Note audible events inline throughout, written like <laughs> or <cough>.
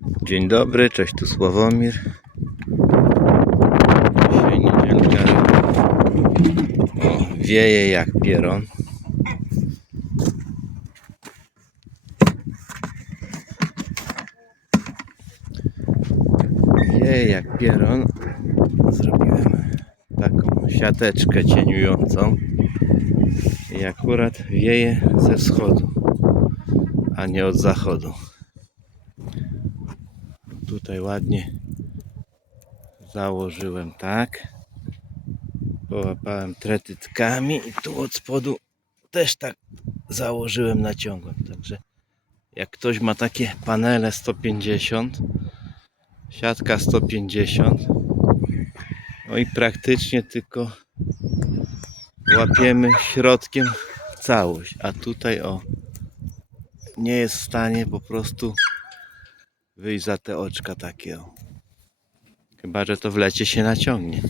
Dzień dobry, cześć tu Sławomir. Dzisiaj niedzielka. O, wieje jak pieron. Wieje jak pieron. Zrobiłem taką siateczkę cieniującą. I akurat wieje ze wschodu, a nie od zachodu tutaj ładnie założyłem tak? Połapałem tretytkami i tu od spodu też tak założyłem naciągłem także jak ktoś ma takie panele 150 siatka 150 no i praktycznie tylko łapiemy środkiem całość a tutaj o nie jest w stanie po prostu wyjść za te oczka takie. O. Chyba, że to w lecie się naciągnie.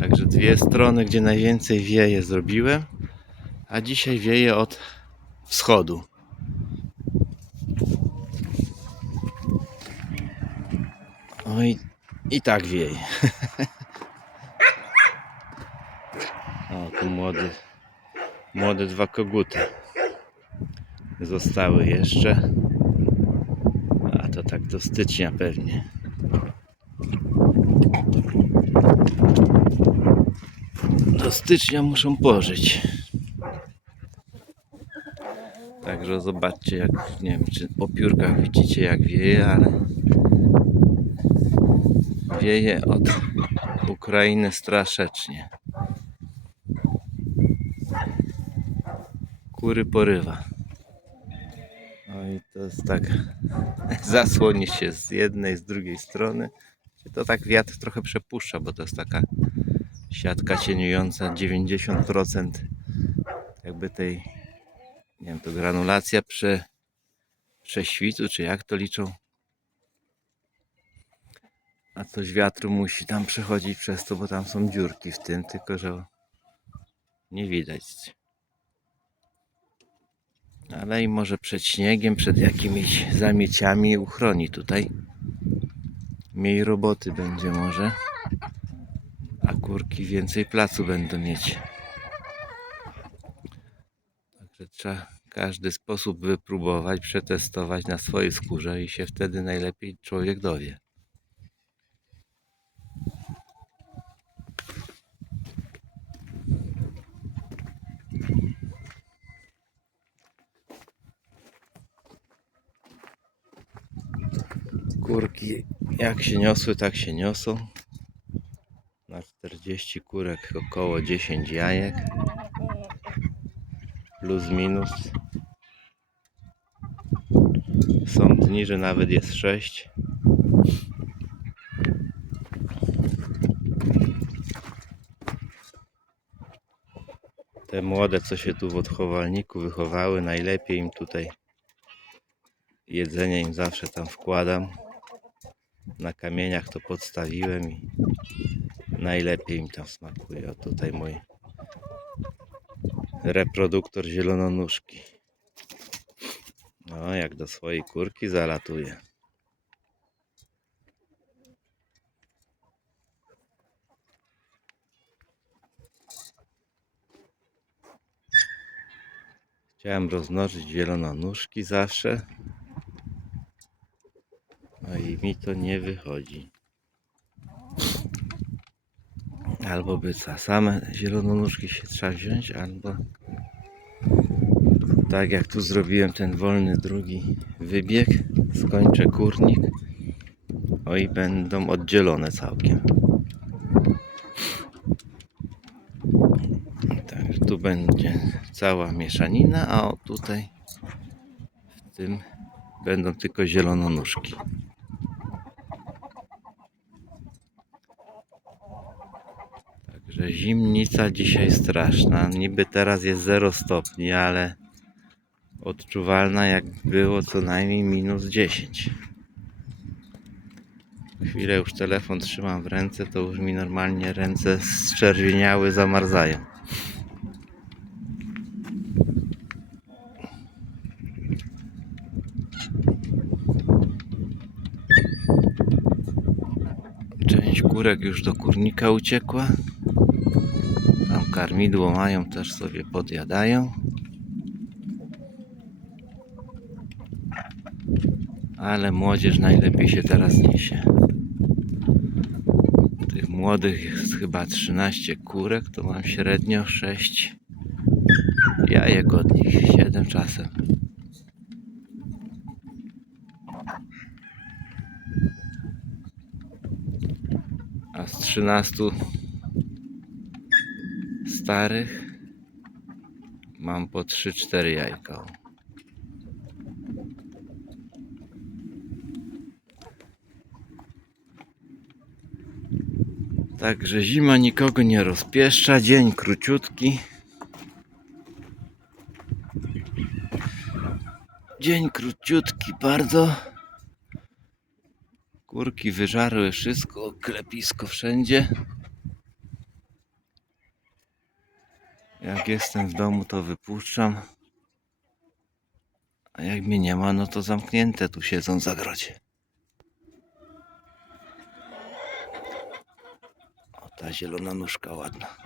Także dwie strony, gdzie najwięcej wieje zrobiłem, a dzisiaj wieje od wschodu. I, i tak wieje. <laughs> O, tu młody, młode dwa koguty zostały jeszcze. To tak do stycznia pewnie. Do stycznia muszą pożyć. Także zobaczcie jak, nie wiem czy po piórkach widzicie jak wieje, ale wieje od Ukrainy straszecznie. Kury porywa. No i to jest tak, <laughs> zasłoni się z jednej, z drugiej strony. To tak wiatr trochę przepuszcza, bo to jest taka siatka cieniująca 90% jakby tej, nie wiem, to granulacja prze, prześwitu, czy jak to liczą. A coś wiatru musi tam przechodzić przez to, bo tam są dziurki w tym, tylko że nie widać. Ale i może przed śniegiem, przed jakimiś zamieciami uchroni tutaj. Mniej roboty będzie może. A kurki więcej placu będą mieć. Także trzeba każdy sposób wypróbować, przetestować na swojej skórze i się wtedy najlepiej człowiek dowie. Kurki jak się niosły, tak się niosą. Na 40 kurek około 10 jajek. Plus minus. Są dni, że nawet jest 6. Te młode, co się tu w odchowalniku wychowały, najlepiej im tutaj jedzenie im zawsze tam wkładam. Na kamieniach to podstawiłem i najlepiej im tam smakuje. O tutaj mój reproduktor zielononóżki. No, jak do swojej kurki zalatuje. Chciałem rozmnożyć zielononóżki zawsze. No i mi to nie wychodzi. Albo by za same zielononóżki się trzeba wziąć, albo tak jak tu zrobiłem ten wolny drugi wybieg, skończę kurnik. O i będą oddzielone całkiem. Także tu będzie cała mieszanina, a o tutaj w tym będą tylko zielononóżki. że zimnica dzisiaj straszna. Niby teraz jest 0 stopni, ale odczuwalna jak było co najmniej minus 10. Chwilę już telefon trzymam w ręce, to już mi normalnie ręce zczerwieniały, zamarzają. Część kurek już do kurnika uciekła. Tam karmidło mają, też sobie podjadają. Ale młodzież najlepiej się teraz niesie. Tych młodych jest chyba 13 kurek, to mam średnio 6 jajek od nich, 7 czasem. A z 13 starych mam po 3-4 jajka. Także zima nikogo nie rozpieszcza, dzień króciutki. Dzień króciutki bardzo. Kurki wyżarły wszystko, klepisko wszędzie. Jak jestem w domu, to wypuszczam. A jak mnie nie ma, no to zamknięte tu siedzą w zagrodzie. O, ta zielona nóżka ładna.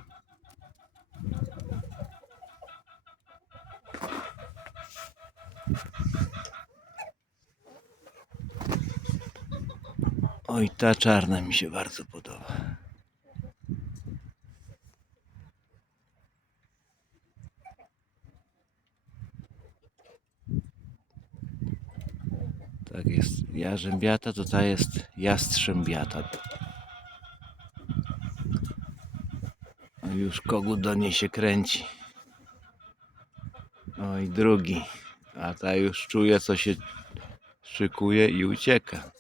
Oj, ta czarna mi się bardzo podoba. Tak jest, jarzębiata to ta jest jastrzębiata. Już kogut do niej się kręci. Oj, drugi. A ta już czuje, co się szykuje i ucieka.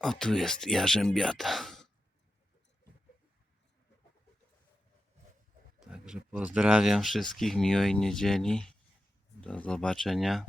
O, tu jest jarzębiata. Także pozdrawiam wszystkich miłej niedzieli. Do zobaczenia.